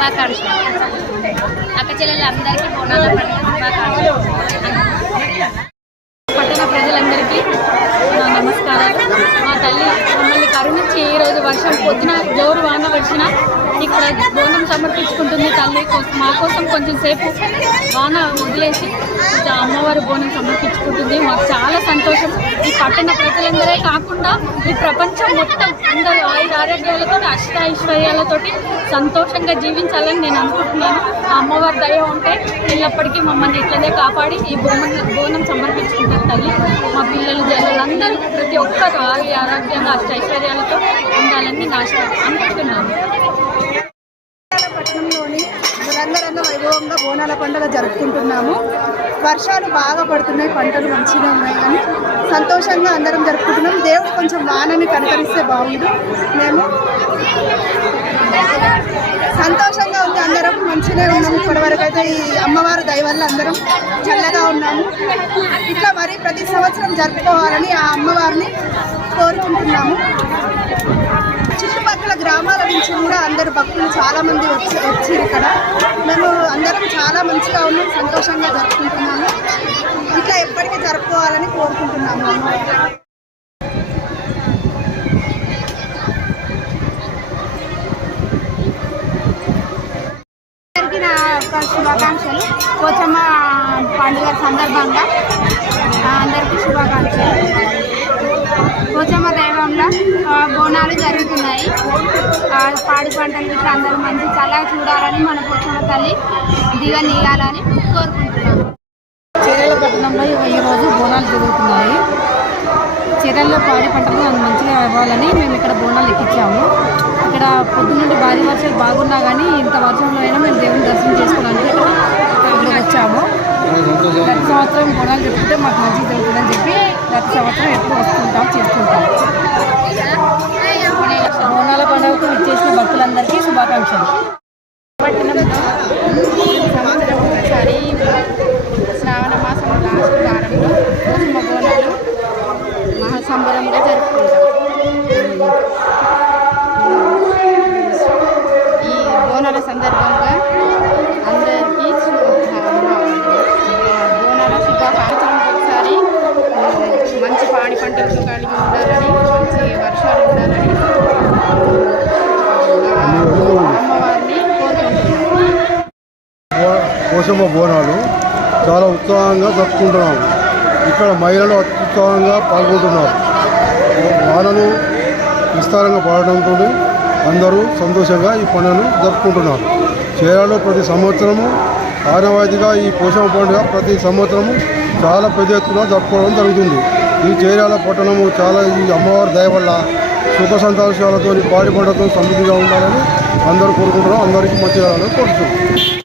శుభాకాంక్షలు. అక్క అందరికీ బోనాల పండుగ శుభాకాంక్షలు. పట్టణ ప్రజలందరికీ నమస్కారాలు. మా తల్లి మమ్మల్ని కరుణించి ఈరోజు వర్షం పొద్దున జోరు వాన వచ్చిన ఇక్కడ బోనం సమర్పించుకుంటుంది తల్లి మా కోసం కొంచెం సేపు వాన వదిలేసి అమ్మవారి బోనం సమర్పించుకుంటుంది. మాకు సంతోషం. ఈ పట్టణ ప్రజలందరే కాకుండా ఈ ప్రపంచం మొత్తం అందరూ ఆయుర ఆరోగ్యాలతో అష్టైశ్వర్యాలతోటి సంతోషంగా జీవించాలని నేను అనుకుంటున్నాను. అమ్మవారి దయ ఉంటే ఎల్లప్పటికీ మమ్మల్ని ఇట్లనే కాపాడి ఈ బోనం బోనం సమర్పించుకుంటారు తల్లి. మా పిల్లలు జనులందరూ ప్రతి ఒక్కరు ఆయుధ ఆరోగ్యంగా అష్టైశ్వర్యాలతో ఉండాలని నాశనం ఆశ అనుకుంటున్నాను. పట్టణంలోని రంగరంగ వైభవంగా బోనాల పండుగ జరుపుకుంటున్నాము. వర్షాలు బాగా పడుతున్నాయి పంటలు మంచిగా ఉన్నాయి సంతోషంగా అందరం జరుపుకుంటున్నాం. దేవుడు కొంచెం వానని కనకరిస్తే బాగుంది మేము సంతోషంగా ఉంది అందరం మంచిగా ఉన్నాము. ఇప్పటివరకు అయితే ఈ అమ్మవారి దయ వల్ల అందరం చల్లగా ఉన్నాము. ఇట్లా మరి ప్రతి సంవత్సరం జరుపుకోవాలని ఆ అమ్మవారిని కోరుకుంటున్నాము. చుట్టుపక్కల గ్రామాల నుంచి కూడా అందరు భక్తులు చాలామంది వచ్చి వచ్చారు ఇక్కడ. మేము అందరం చాలా మంచిగా ఉన్నాం సంతోషంగా జరుపుకుంటున్నాము. ఇట్లా ఎప్పటికీ జరుపుకోవాలని కోరుకుంటున్నాము. అందరికీ నా యొక్క శుభాకాంక్షలు. పోచమ్మ పండుగ సందర్భంగా అందరికీ శుభాకాంక్షలు. పోచమ్మ దైవంలో బోనాలు జరుగుతున్నాయి. పాడి పంటలు ఇట్లా అందరూ మంచి చల్లగా చూడాలని మన పోచమ్మ తల్లి దిగనీయాలని కోరుకుంటున్నాము. పట్టణంలో ఈరోజు బోనాలు జరుగుతున్నాయి. చీరల్లో పాడి పంటలు మంచిగా అవ్వాలని మేము ఇక్కడ బోనాలు ఎక్కించాము. ఇక్కడ పొద్దున్నుండి భారీ వర్షాలు బాగున్నా కానీ ఇంత వర్షంలో అయినా మేము దేవుని దర్శనం చేసుకోవడానికి ఇక్కడ వచ్చాము. ప్రతి సంవత్సరం బోనాలు చెప్తే మాకు మంచిగా జరుగుతుందని చెప్పి ప్రతి సంవత్సరం ఎప్పుడు వస్తుంటాం చేసుకుంటాం బోనాల పండుగకు ఇచ్చేసిన భక్తులందరికీ శుభాకాంక్షలు. పట్టణంలో సంవత్సరం ఒకసారి సందర్భంగా అందరికీ బోనాల శుభాకాంక్షలు ఒకసారి మంచి పాడి పంటలు కలిగి ఉండాలని మంచి వర్షాలు ఉండాలని అమ్మవారిని కోరుకుంటున్నాను బోనాలు చాలా ఉత్సాహంగా జరుపుకుంటున్నాము. ఇక్కడ మహిళలు అత్యుత్సాహంగా పాల్గొంటున్నారు. వానలు విస్తారంగా పాడడంతో అందరూ సంతోషంగా ఈ పండుగను జరుపుకుంటున్నారు. చీరాలో ప్రతి సంవత్సరము ఆనవాయితీగా ఈ పోషణ పండుగ ప్రతి సంవత్సరము చాలా పెద్ద ఎత్తున జరుపుకోవడం జరుగుతుంది. ఈ చీరాల పట్టణము చాలా ఈ అమ్మవారి దయ వల్ల సుఖ సంతోషాలతో పాడి పండుగతో సమృద్ధిగా ఉండాలని అందరూ కోరుకుంటున్నాం. అందరికీ మంచి కోరుతున్నాం.